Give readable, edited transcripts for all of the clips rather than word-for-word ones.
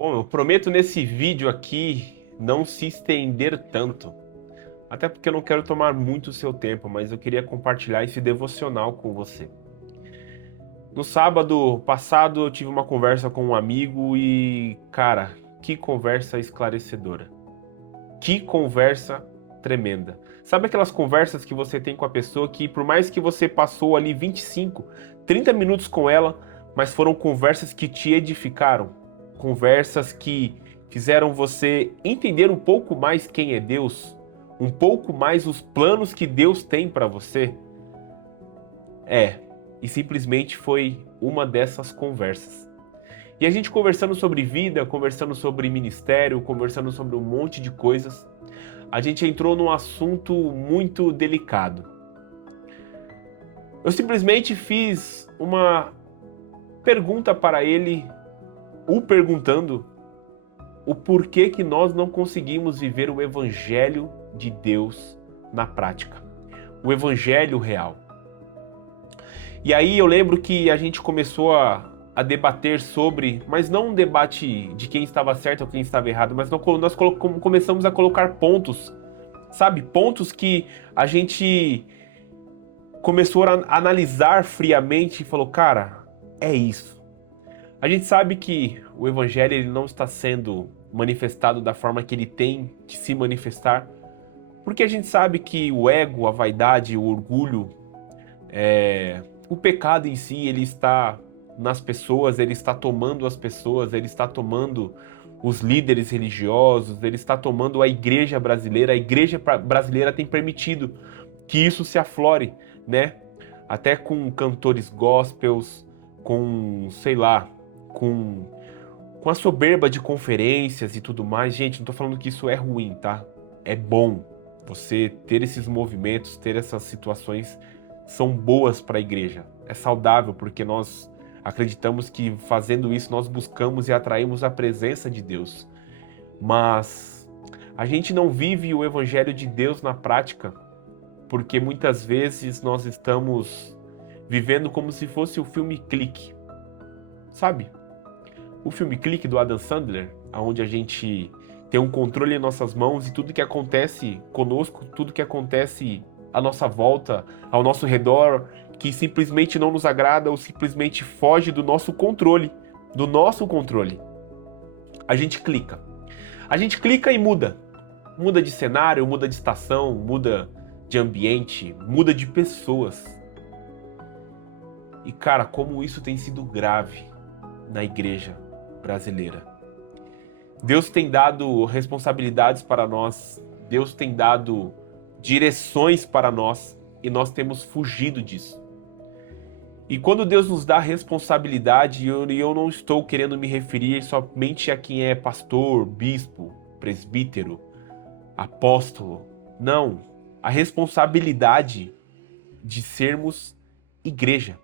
Bom, eu prometo nesse vídeo aqui não se estender tanto, até porque eu não quero tomar muito o seu tempo, mas eu queria compartilhar esse devocional com você. No sábado passado eu tive uma conversa com um amigo e, cara, que conversa esclarecedora. Que conversa tremenda. Sabe aquelas conversas que você tem com a pessoa que, por mais que você passou ali 25, 30 minutos com ela, mas foram conversas que te edificaram, conversas que fizeram você entender um pouco mais quem é Deus, um pouco mais os planos que Deus tem para você? E simplesmente foi uma dessas conversas. E a gente conversando sobre vida, conversando sobre ministério, conversando sobre um monte de coisas, a gente entrou num assunto muito delicado. Eu simplesmente fiz uma pergunta para ele, o perguntando o porquê que nós não conseguimos viver o evangelho de Deus na prática, o evangelho real. E aí eu lembro que a gente começou a debater sobre, mas não um debate de quem estava certo ou quem estava errado, mas nós começamos a colocar pontos, sabe? Pontos que a gente começou a analisar friamente e falou, cara, é isso. A gente sabe que o evangelho ele não está sendo manifestado da forma que ele tem que se manifestar, porque a gente sabe que o ego, a vaidade, o orgulho, o pecado em si, ele está nas pessoas, ele está tomando as pessoas, ele está tomando os líderes religiosos, ele está tomando a igreja brasileira. A igreja brasileira tem permitido que isso se aflore, né? Até com cantores gospels, com, sei lá, com a soberba de conferências e tudo mais. Gente, não tô falando que isso é ruim, tá? É bom você ter esses movimentos, ter essas situações, são boas para a igreja. É saudável porque nós acreditamos que fazendo isso nós buscamos e atraímos a presença de Deus. Mas a gente não vive o evangelho de Deus na prática porque muitas vezes nós estamos vivendo como se fosse o filme Clique. Sabe? O filme Clique do Adam Sandler, onde a gente tem um controle em nossas mãos e tudo que acontece conosco, tudo que acontece à nossa volta, ao nosso redor, que simplesmente não nos agrada ou simplesmente foge do nosso controle, do nosso controle. A gente clica. A gente clica e muda. Muda de cenário, muda de estação, muda de ambiente, muda de pessoas. E cara, como isso tem sido grave na igreja brasileira. Deus tem dado responsabilidades para nós, Deus tem dado direções para nós e nós temos fugido disso. E quando Deus nos dá responsabilidade, eu não estou querendo me referir somente a quem é pastor, bispo, presbítero, apóstolo. Não, a responsabilidade de sermos igreja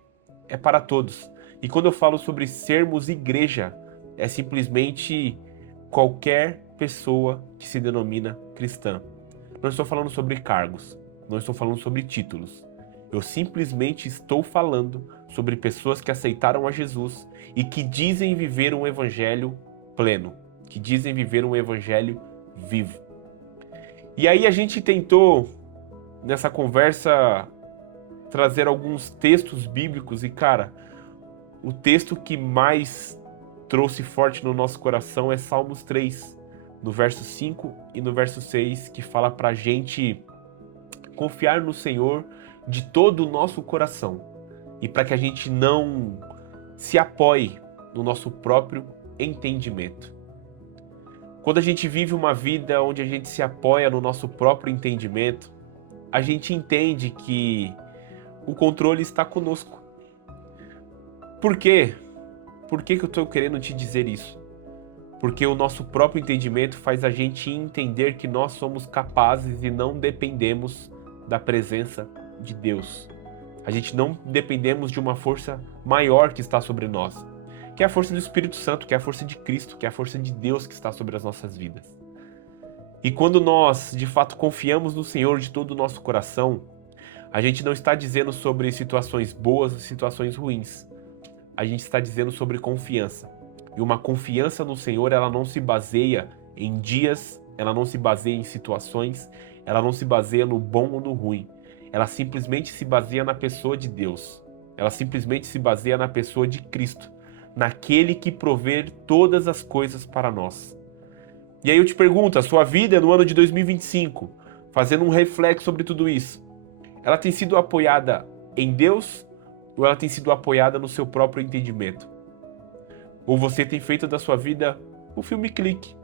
é para todos. E quando eu falo sobre sermos igreja, é simplesmente qualquer pessoa que se denomina cristã. Não estou falando sobre cargos, não estou falando sobre títulos. Eu simplesmente estou falando sobre pessoas que aceitaram a Jesus e que dizem viver um evangelho pleno, que dizem viver um evangelho vivo. E aí a gente tentou, nessa conversa, trazer alguns textos bíblicos e, cara, o texto que mais trouxe forte no nosso coração é Salmos 3, no verso 5 e no verso 6, que fala pra gente confiar no Senhor de todo o nosso coração e para que a gente não se apoie no nosso próprio entendimento. Quando a gente vive uma vida onde a gente se apoia no nosso próprio entendimento, a gente entende que o controle está conosco. Por quê? Por que eu estou querendo te dizer isso? Porque o nosso próprio entendimento faz a gente entender que nós somos capazes e não dependemos da presença de Deus. A gente não dependemos de uma força maior que está sobre nós, que é a força do Espírito Santo, que é a força de Cristo, que é a força de Deus que está sobre as nossas vidas. E quando nós, de fato, confiamos no Senhor de todo o nosso coração, a gente não está dizendo sobre situações boas ou situações ruins. A gente está dizendo sobre confiança. E uma confiança no Senhor, ela não se baseia em dias, ela não se baseia em situações, ela não se baseia no bom ou no ruim. Ela simplesmente se baseia na pessoa de Deus. Ela simplesmente se baseia na pessoa de Cristo, naquele que provê todas as coisas para nós. E aí eu te pergunto, a sua vida no ano de 2025, fazendo um reflexo sobre tudo isso, ela tem sido apoiada em Deus ou ela tem sido apoiada no seu próprio entendimento? Ou você tem feito da sua vida um filme clique?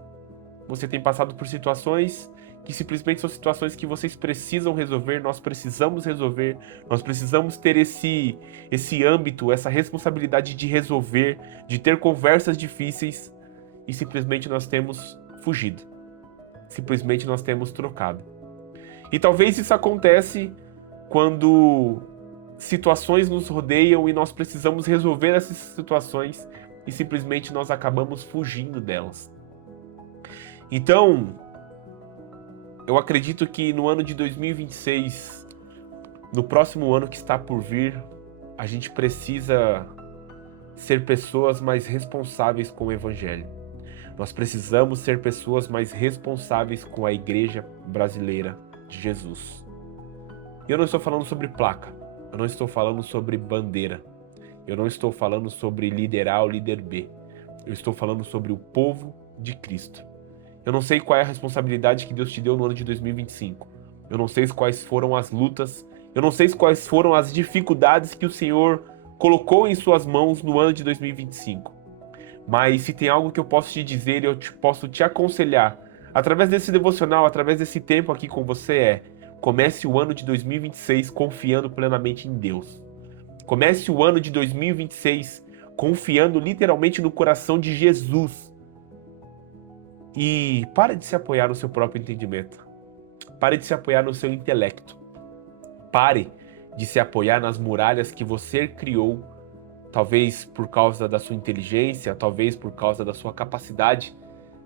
Você tem passado por situações que simplesmente são situações que vocês precisam resolver, nós precisamos resolver, nós precisamos ter esse âmbito, essa responsabilidade de resolver, de ter conversas difíceis e simplesmente nós temos fugido. Simplesmente nós temos trocado. E talvez isso acontece quando situações nos rodeiam e nós precisamos resolver essas situações e simplesmente nós acabamos fugindo delas. Então, eu acredito que no ano de 2026, no próximo ano que está por vir, a gente precisa ser pessoas mais responsáveis com o Evangelho. Nós precisamos ser pessoas mais responsáveis com a igreja brasileira de Jesus. E eu não estou falando sobre placa, eu não estou falando sobre bandeira, eu não estou falando sobre líder A ou líder B, eu estou falando sobre o povo de Cristo. Eu não sei qual é a responsabilidade que Deus te deu no ano de 2025. Eu não sei quais foram as lutas. Eu não sei quais foram as dificuldades que o Senhor colocou em suas mãos no ano de 2025. Mas se tem algo que eu posso te dizer, posso te aconselhar, através desse devocional, através desse tempo aqui com você, comece o ano de 2026 confiando plenamente em Deus. Comece o ano de 2026 confiando literalmente no coração de Jesus. E pare de se apoiar no seu próprio entendimento. Pare de se apoiar no seu intelecto. Pare de se apoiar nas muralhas que você criou, talvez por causa da sua inteligência, talvez por causa da sua capacidade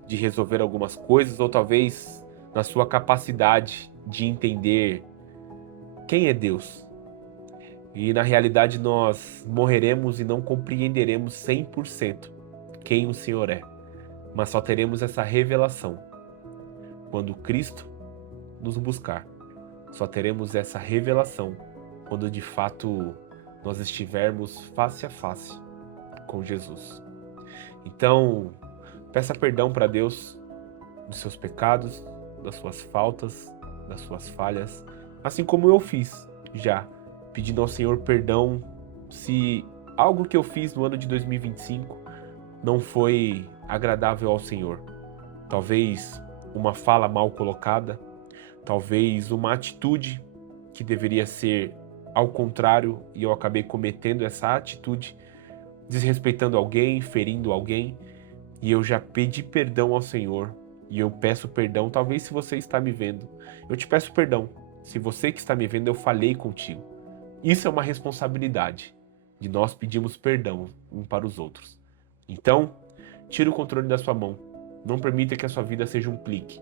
de resolver algumas coisas, ou talvez na sua capacidade de entender quem é Deus. E na realidade nós morreremos e não compreenderemos 100% quem o Senhor é. Mas só teremos essa revelação quando Cristo nos buscar. Só teremos essa revelação quando de fato nós estivermos face a face com Jesus. Então, peça perdão para Deus dos seus pecados, das suas faltas, das suas falhas, assim como eu fiz já, pedindo ao Senhor perdão se algo que eu fiz no ano de 2025 não foi agradável ao Senhor. Talvez uma fala mal colocada, talvez uma atitude que deveria ser ao contrário e eu acabei cometendo essa atitude, desrespeitando alguém, ferindo alguém, e eu já pedi perdão ao Senhor e eu peço perdão. Talvez se você está me vendo, eu te peço perdão. Se você que está me vendo, eu falei contigo. Isso é uma responsabilidade de nós pedirmos perdão uns para os outros. Então, tire o controle da sua mão. Não permita que a sua vida seja um clique,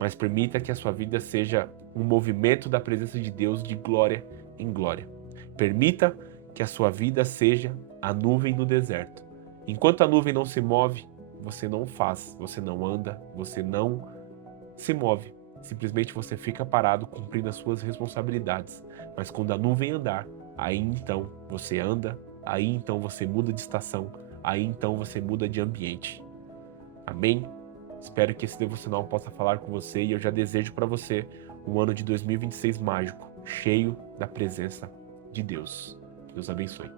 mas permita que a sua vida seja um movimento da presença de Deus de glória em glória. Permita que a sua vida seja a nuvem no deserto. Enquanto a nuvem não se move, você não faz, você não anda, você não se move. Simplesmente você fica parado cumprindo as suas responsabilidades. Mas quando a nuvem andar, aí então você anda, aí então você muda de estação, aí então você muda de ambiente. Amém? Espero que esse devocional possa falar com você e eu já desejo para você um ano de 2026 mágico, cheio da presença de Deus. Deus abençoe.